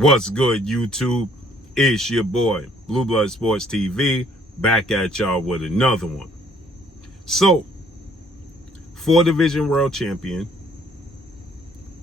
What's good, YouTube? It's your boy, Blue Blood Sports TV, back at y'all with another one. So, 4-division world champion,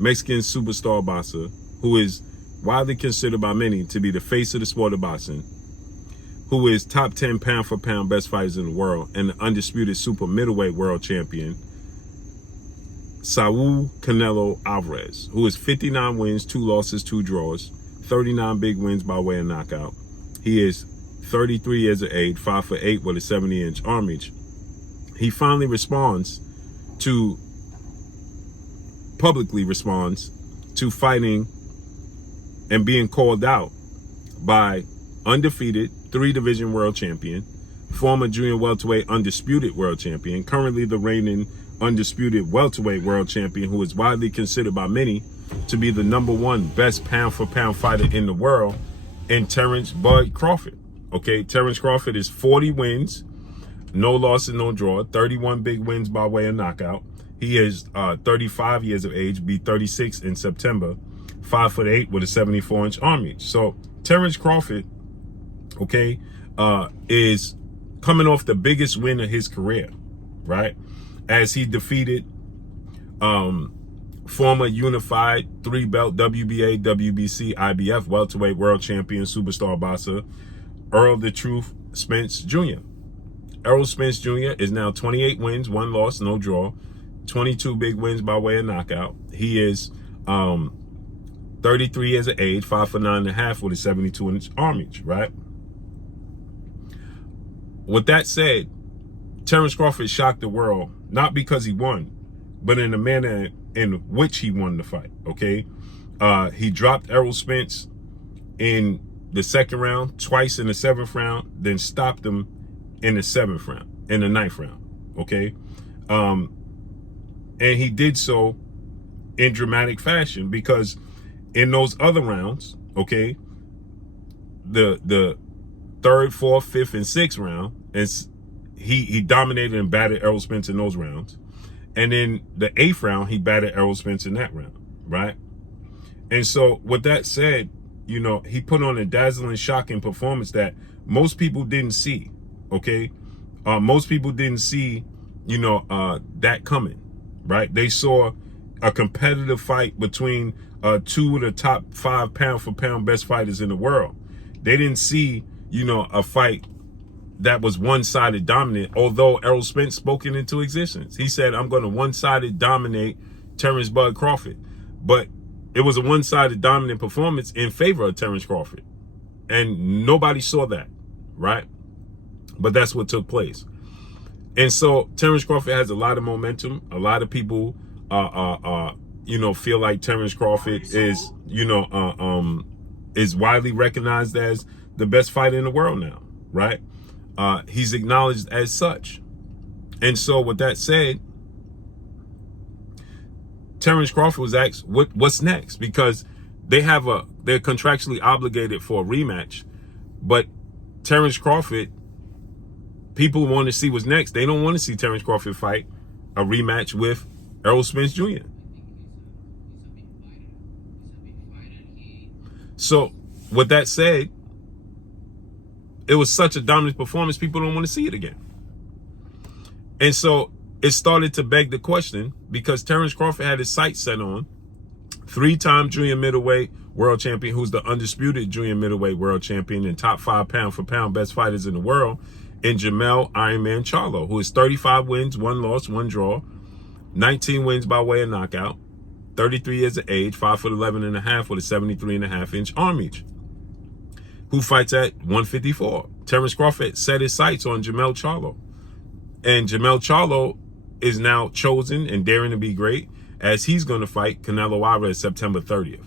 Mexican superstar boxer, who is widely considered by many to be the face of the sport of boxing, who is top 10 pound for pound best fighters in the world, and the undisputed super middleweight world champion, Saul Canelo Alvarez, who is 59 wins, 2 losses, 2 draws, 39 big wins by way of knockout. He is 33 years of age, 5'8" with a 70-inch arm reach. He finally publicly responds to fighting and being called out by undefeated 3-division world champion, former junior welterweight undisputed world champion, currently the reigning undisputed welterweight world champion, who is widely considered by many to be the #1 best pound for pound fighter in the world, and Terence Crawford. Okay, Terence Crawford is 40 wins, no loss and no draw, 31 big wins by way of knockout. He is 35 years of age, be 36 in September, 5'8" with a 74-inch arm reach. So Terence Crawford, okay, is coming off the biggest win of his career, right? As he defeated former unified 3-belt WBA, WBC, IBF welterweight world champion superstar boxer Earl the Truth Spence Jr. Errol Spence Jr. is now 28 wins, 1 loss, no draw, 22 big wins by way of knockout. He is 33 years of age, 5'9.5" with a 72-inch arm reach, right? With that said, Terence Crawford shocked the world, not because he won, but in the manner in which he won the fight, okay? He dropped Errol Spence in the 2nd round, twice in the 7th round, then stopped him in the 7th round, in the 9th round, okay? And he did so in dramatic fashion, because in those other rounds, okay, the 3rd, 4th, 5th, and 6th round, and he dominated and battered Errol Spence in those rounds. And in the 8th round, he battered Errol Spence in that round, right? And so with that said, you know, he put on a dazzling, shocking performance that most people didn't see, okay? Most people didn't see, you know, that coming, right? They saw a competitive fight between 2 of the top 5 pound for pound best fighters in the world. They didn't see, you know, a fight that was one-sided dominant, although Errol Spence spoke it into existence. He said, I'm going to one-sided dominate Terence Bud Crawford. But it was a one-sided dominant performance in favor of Terence Crawford. And nobody saw that, right? But that's what took place. And so Terence Crawford has a lot of momentum. A lot of people, you know, feel like Terence Crawford is, you know, is widely recognized as the best fighter in the world now, right? He's acknowledged as such. And so with that said, Terence Crawford was asked, what's next? Because they're contractually obligated for a rematch. But Terence Crawford, people want to see what's next. They don't want to see Terence Crawford fight a rematch with Errol Spence Jr. So with that said, it was such a dominant performance, people don't want to see it again. And so it started to beg the question, because Terence Crawford had his sights set on 3-time junior middleweight world champion, who's the undisputed junior middleweight world champion and top 5 pound for pound best fighters in the world, and Jermell Ironman Charlo, who is 35 wins, 1 loss, 1 draw, 19 wins by way of knockout, 33 years of age, 5'11.5" with a 73.5-inch arm reach, who fights at 154. Terence Crawford set his sights on Jermell Charlo. And Jermell Charlo is now chosen and daring to be great, as he's going to fight Canelo Alvarez September 30th.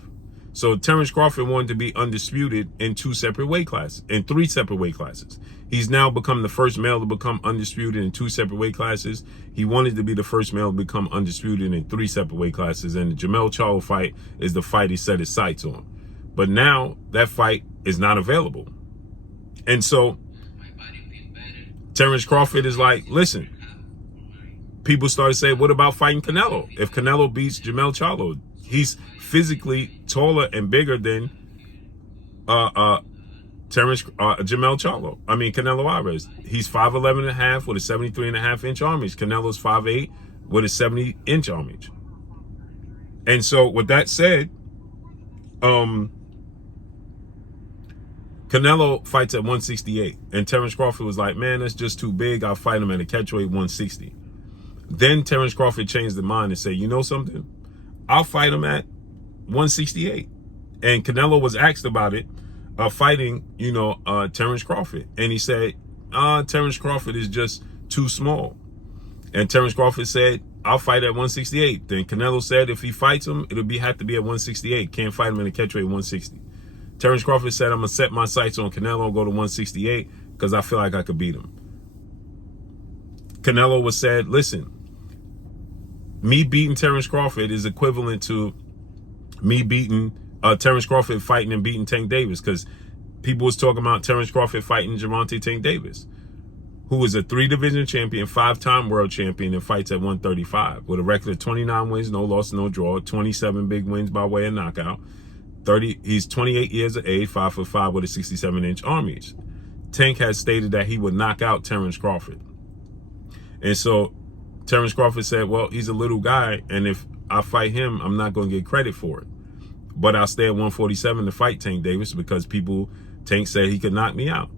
So Terence Crawford wanted to be undisputed in 2 separate weight classes, in 3 separate weight classes. He's now become the first male to become undisputed in 2 separate weight classes. He wanted to be the first male to become undisputed in 3 separate weight classes. And the Jermell Charlo fight is the fight he set his sights on. But now that fight is not available. And so Terence Crawford is like, listen, people started saying, what about fighting Canelo? If Canelo beats Jermell Charlo, he's physically taller and bigger than Terence, Canelo Alvarez. He's 5'11" and a half with a 73.5-inch arm reach. Canelo's 5'8" with a 70-inch arm reach. And so with that said, Canelo fights at 168, and Terence Crawford was like, man, that's just too big. I'll fight him at a catchweight 160. Then Terence Crawford changed his mind and said, you know something? I'll fight him at 168. And Canelo was asked about it, fighting, Terence Crawford. And he said, Terence Crawford is just too small. And Terence Crawford said, I'll fight at 168. Then Canelo said, if he fights him, it'll have to be at 168. Can't fight him in a catchweight 160. Terence Crawford said, I'm going to set my sights on Canelo and go to 168 because I feel like I could beat him. Canelo was said, listen, me beating Terence Crawford is equivalent to me beating Terence Crawford fighting and beating Tank Davis, because people was talking about Terence Crawford fighting Gervonta Tank Davis, who was a 3-division champion, 5-time world champion, and fights at 135 with a record of 29 wins, no loss, no draw, 27 big wins by way of knockout. He's 28 years of age, 5'5" with a 67-inch arm reach. Tank has stated that he would knock out Terence Crawford. And so Terence Crawford said, well, he's a little guy, and if I fight him, I'm not going to get credit for it. But I'll stay at 147 to fight Tank Davis because Tank said he could knock me out.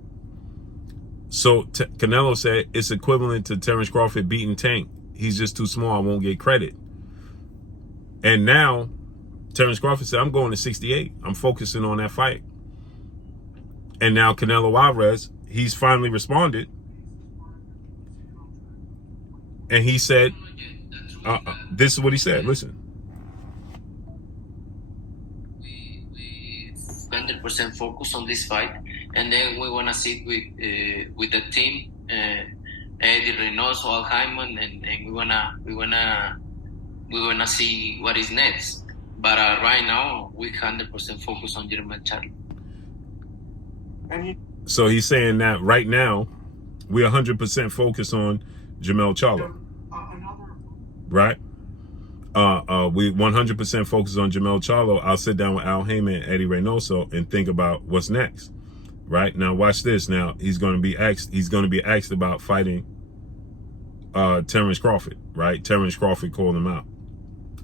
So Canelo said it's equivalent to Terence Crawford beating Tank. He's just too small. I won't get credit. And now Terence Crawford said, I'm going to 68. I'm focusing on that fight. And now Canelo Alvarez, he's finally responded. And he said, this is what he said. Listen. We 100% focus on this fight. And then we want to sit with the team, Eddie Reynoso, Al Hyman, and we wanna see what is next. But right now, we 100% focus on Jermell Charlo. So he's saying that right now, we're 100% focused on Jermell Charlo. Right? We 100% focus on Jermell Charlo. I'll sit down with Al Haymon and Eddie Reynoso and think about what's next. Right? Now watch this. Now he's going to be asked about fighting Terence Crawford. Right? Terence Crawford called him out.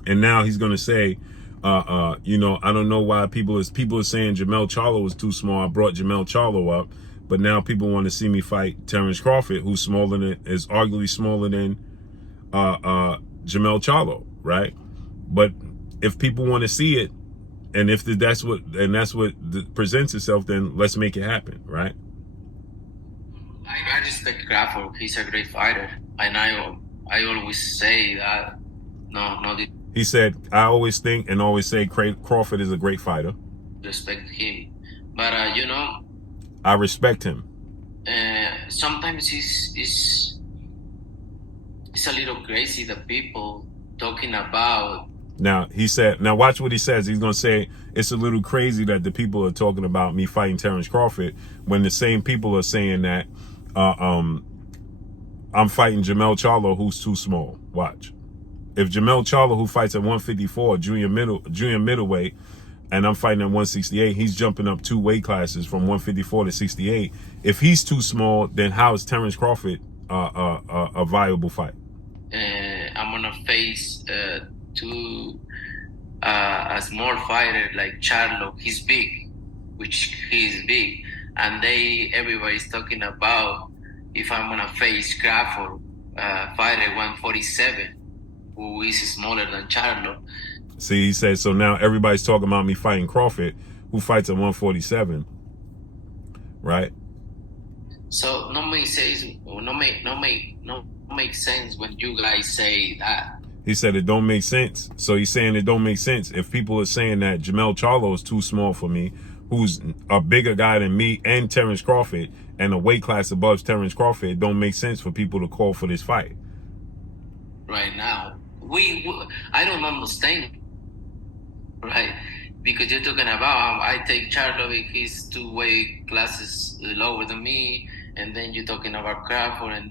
And now he's going to say, I don't know why people are saying Jermell Charlo was too small. I brought Jermell Charlo up, but now people want to see me fight Terence Crawford, who's arguably smaller than Jermell Charlo, right? But if people want to see it, and if that's what presents itself, then let's make it happen, right? I respect Crawford. He's a great fighter, and I always say that. He said, I always think and always say Crawford is a great fighter. Respect him. But, I respect him. Sometimes it's a little crazy, the people talking about. Now, watch what he says. He's going to say, it's a little crazy that the people are talking about me fighting Terence Crawford when the same people are saying that I'm fighting Jermell Charlo, who's too small. Watch. If Jermell Charlo, who fights at 154, junior middleweight, and I'm fighting at 168, he's jumping up 2 weight classes from 154 to 68. If he's too small, then how is Terence Crawford a viable fight? I'm gonna face a small fighter like Charlo. He's big, which he is big, and everybody's talking about if I'm gonna face Crawford, fighter 147. Who is smaller than Charlo. See, he said, so now everybody's talking about me fighting Crawford, who fights at 147, right? So no make sense when you guys say that. He said it don't make sense. So he's saying it don't make sense. If people are saying that Jermell Charlo is too small for me, who's a bigger guy than me and Terence Crawford, and a weight class above Terence Crawford, it don't make sense for people to call for this fight. Right now. I don't understand, right? Because you're talking about I take Charlo if he's 2 weight classes lower than me, and then you're talking about Crawford and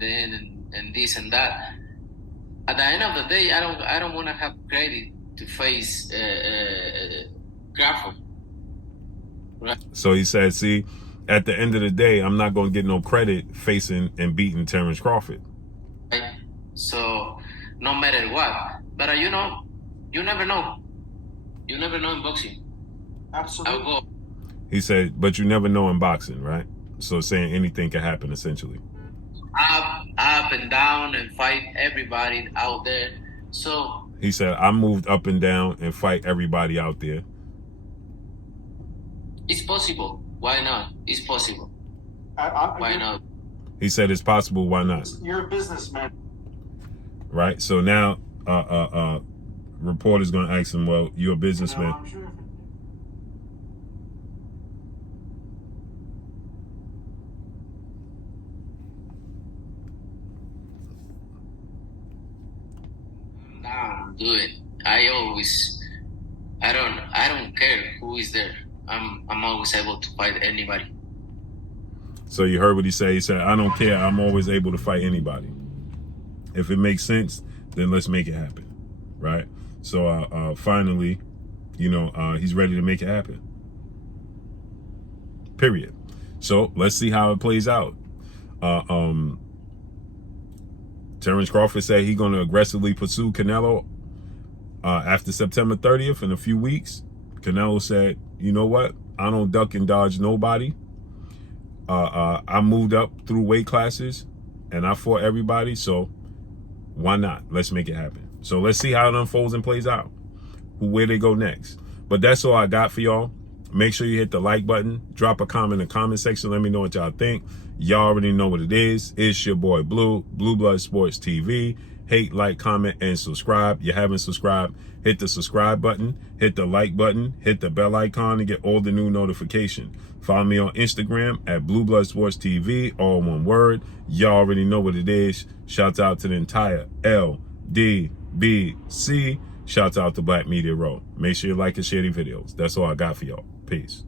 this and that. At the end of the day, I don't want to have credit to face Crawford, Right. So he said, see, at the end of the day, I'm not going to get no credit facing and beating Terence Crawford. Right. So no matter what, but you know, you never know. You never know in boxing. Absolutely. I'll go. He said, but you never know in boxing, right? So saying anything can happen, essentially. Up and down and fight everybody out there. So He said, I moved up and down and fight everybody out there. it's possible. Why not? It's possible. Why not? He said, it's possible. Why not? You're a businessman. Right. So now, reporter's going to ask him, well, you're a businessman. I'm sure. Down, do it. I don't care who is there. I'm always able to fight anybody. So you heard what he said. He said, I don't care. I'm always able to fight anybody. If it makes sense, then let's make it happen. Right. So finally, you know, he's ready to make it happen. Period. So let's see how it plays out. Terence Crawford said he's going to aggressively pursue Canelo after September 30th in a few weeks. Canelo said, you know what? I don't duck and dodge nobody. I moved up through weight classes and I fought everybody. So why not? Let's make it happen. So let's see how it unfolds and plays out. Where they go next. But that's all I got for y'all. Make sure you hit the like button. Drop a comment in the comment section. Let me know what y'all think. Y'all already know what it is. It's your boy Blue Blood Sports TV. Hate, like, comment, and subscribe. You haven't subscribed, hit the subscribe button, hit the like button, hit the bell icon to get all the new notifications. Follow me on Instagram at Blue Blood Sports TV, all one word. Y'all already know what it is. Shouts out to the entire LDBC. Shouts out to Black Media Row. Make sure you like and share the videos. That's all I got for y'all. Peace.